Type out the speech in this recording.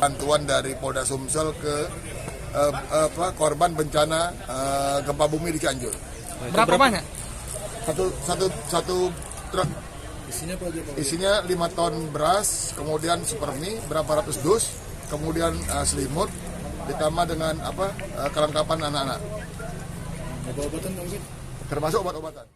Bantuan dari Polda Sumsel ke korban bencana gempa bumi di Cianjur. Berapa banyak? Satu truk. Isinya 5 ton beras, kemudian supermi, berapa ratus dus, kemudian selimut, ditambah dengan kelengkapan anak-anak. Obat-obatan mungkin? Termasuk obat-obatan.